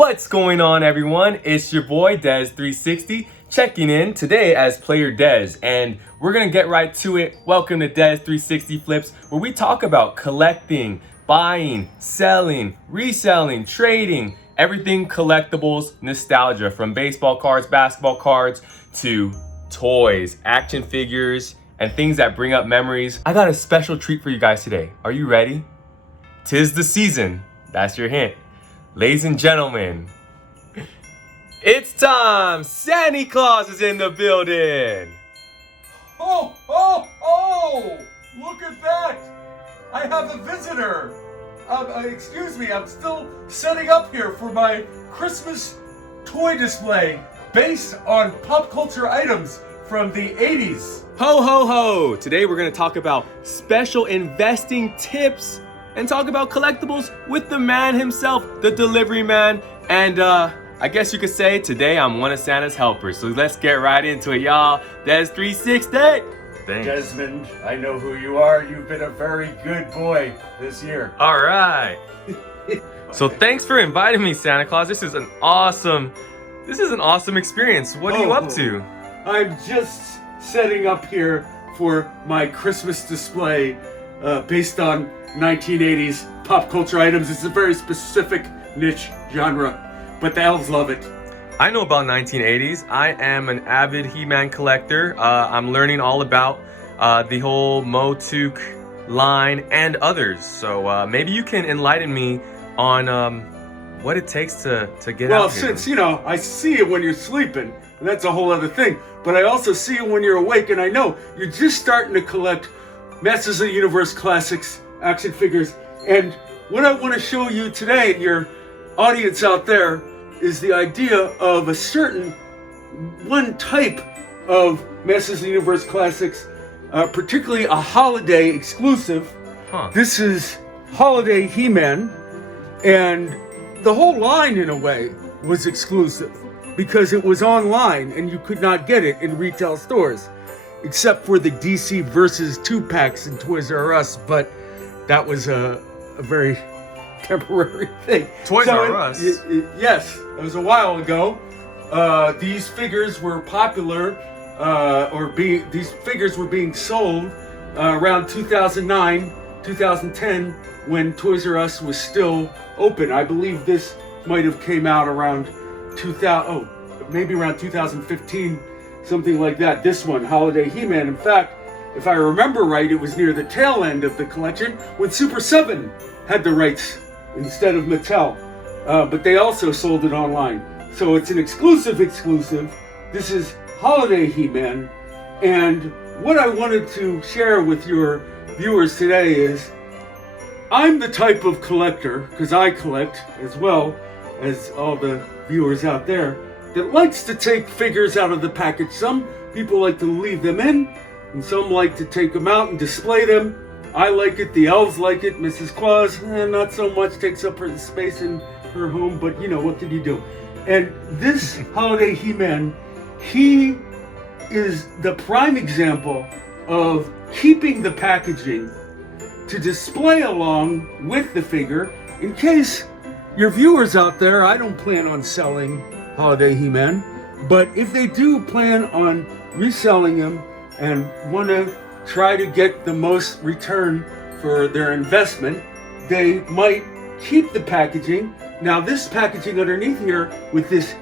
What's going on, everyone? It's your boy Dez360 checking in today as player Dez, and we're gonna get right to it. Welcome to Dez360 Flips, where we talk about collecting, buying, selling, reselling, trading, everything collectibles, nostalgia, from baseball cards, basketball cards, to toys, action figures, and things that bring up memories. I got a special treat for you guys today. Are you ready? 'Tis the season. That's your hint. Ladies and gentlemen, it's time! Santa Claus is in the building! Oh, oh, oh! Look at that! I have a visitor! Excuse me, I'm still setting up here for my Christmas toy display based on pop culture items from the 80s. Ho, ho, ho! Today we're gonna talk about special investing tips and talk about collectibles with the man himself, the delivery man. And I guess you could say today I'm one of Santa's helpers. So let's get right into it, y'all. Dez360. Thanks. Desmond, I know who you are. You've been a very good boy this year. All right. So thanks for inviting me, Santa Claus. This is an awesome experience. What are you up to? I'm just setting up here for my Christmas display based on 1980s pop culture items. It's a very specific niche genre, but the elves love it. I know about 1980s. I am an avid He-Man collector. I'm learning all about the whole MOTUC line and others. So maybe you can enlighten me on what it takes to get out here. Well, since, I see it when you're sleeping, and that's a whole other thing, but I also see it when you're awake, and I know you're just starting to collect Masters of the Universe classics, action figures, and what I want to show you today, and your audience out there, is the idea of a certain one type of Masters of the Universe classics, particularly a holiday exclusive. This is Holiday He-Man, and the whole line, in a way, was exclusive because it was online and you could not get it in retail stores, except for the DC versus 2-packs in Toys R Us, but that was a very temporary thing. Toys R Us? Yes, it was a while ago. These figures were popular, these figures were being sold around 2009, 2010, when Toys R Us was still open. I believe this might have came out around maybe around 2015, something like that. This one, Holiday He-Man. In fact, if I remember right, it was near the tail end of the collection when Super 7 had the rights instead of Mattel. But they also sold it online. So it's an exclusive. This is Holiday He-Man. And what I wanted to share with your viewers today is I'm the type of collector, because I collect as well as all the viewers out there, that likes to take figures out of the package. Some people like to leave them in, and some like to take them out and display them. I like it, the elves like it, Mrs. Claus, not so much, takes up her space in her home, but what can you do? And this Holiday He-Man, he is the prime example of keeping the packaging to display along with the figure. In case your viewers out there, I don't plan on selling Holiday He-Man, but if they do plan on reselling him and want to try to get the most return for their investment, they might keep the packaging. Now, this packaging underneath here with this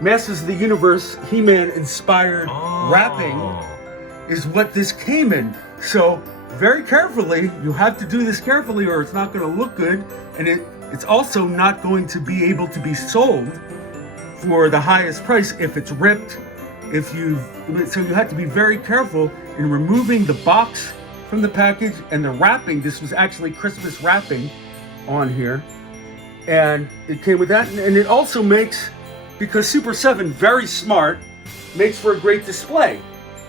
Masters of the Universe He-Man inspired wrapping is what this came in. So very carefully, you have to do this carefully or it's not going to look good, and it's also not going to be able to be sold for the highest price if it's ripped. So you have to be very careful in removing the box from the package and the wrapping. This was actually Christmas wrapping on here, and it came with that. And it also makes, because Super 7, very smart, makes for a great display.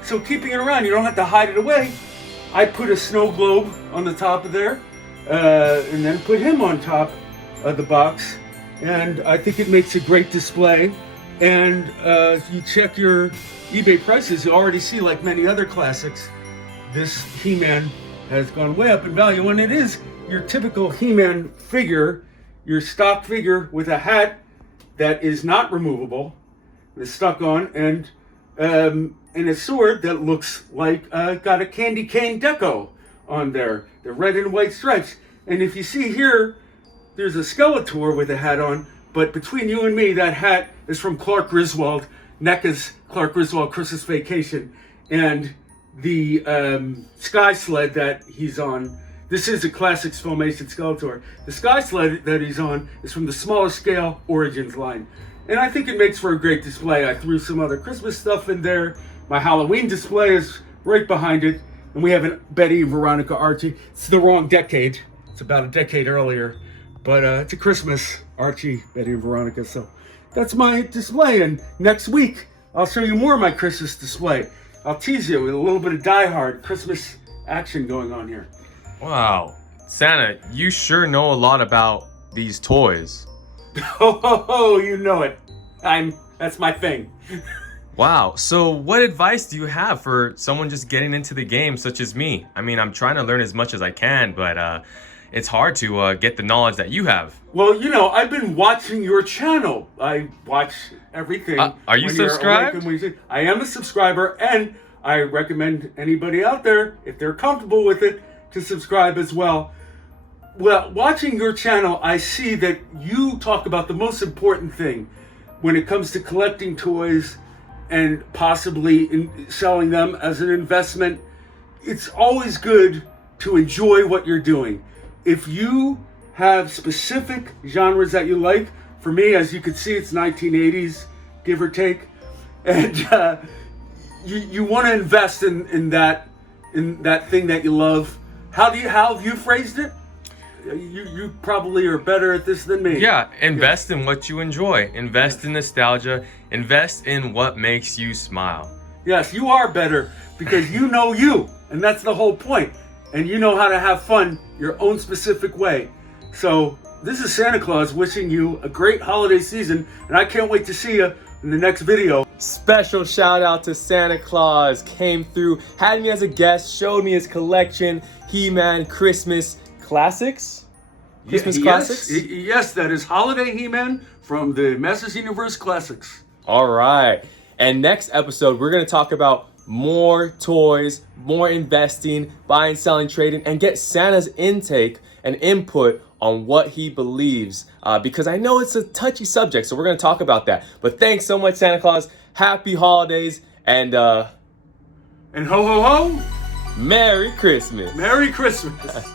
So keeping it around, you don't have to hide it away. I put a snow globe on the top of there, and then put him on top of the box, and I think it makes a great display. And if you check your eBay prices, you already see, like many other classics, this He-Man has gone way up in value, and it is your typical He-Man figure, your stock figure with a hat that is not removable. It's stuck on, and a sword that looks like got a candy cane deco on there. The red and white stripes. And if you see here, there's a Skeletor with a hat on, but between you and me, that hat is from Clark Griswold, NECA's Clark Griswold Christmas Vacation. And the Sky Sled that he's on, this is a classic Filmation Skeletor. The Sky Sled that he's on is from the smaller scale Origins line. And I think it makes for a great display. I threw some other Christmas stuff in there. My Halloween display is right behind it. And we have a Betty and Veronica Archie. It's the wrong decade. It's about a decade earlier. But it's a Christmas Archie, Betty and Veronica. So that's my display. And next week, I'll show you more of my Christmas display. I'll tease you with a little bit of Die Hard Christmas action going on here. Wow. Santa, you sure know a lot about these toys. Oh, you know it. That's my thing. Wow. So what advice do you have for someone just getting into the game such as me? I mean, I'm trying to learn as much as I can, but it's hard to get the knowledge that you have. Well, I've been watching your channel. I watch everything. Are you subscribed? I am a subscriber, and I recommend anybody out there, if they're comfortable with it, to subscribe as well. Well, watching your channel, I see that you talk about the most important thing when it comes to collecting toys and possibly selling them as an investment. It's always good to enjoy what you're doing. If you have specific genres that you like, for me, as you can see, it's 1980s, give or take, and you want to invest in that thing that you love. How have you phrased it? You probably are better at this than me. Yeah, invest in what you enjoy. Invest in nostalgia. Invest in what makes you smile. Yes, you are better because you know you, and that's the whole point. And you know how to have fun your own specific way. So this is Santa Claus wishing you a great holiday season, and I can't wait to see you in the next video. Special shout out to Santa Claus. Came through, had me as a guest, showed me his collection, He-Man Christmas classics. Christmas classics? Yes, that is Holiday He-Man from the Masters Universe Classics. All right. And next episode, we're going to talk about more toys, more investing, buying, selling, trading, and get Santa's intake and input on what he believes, because I know it's a touchy subject, so we're going to talk about that. But thanks so much, Santa Claus. Happy holidays, and ho ho ho! Merry Christmas. Merry Christmas.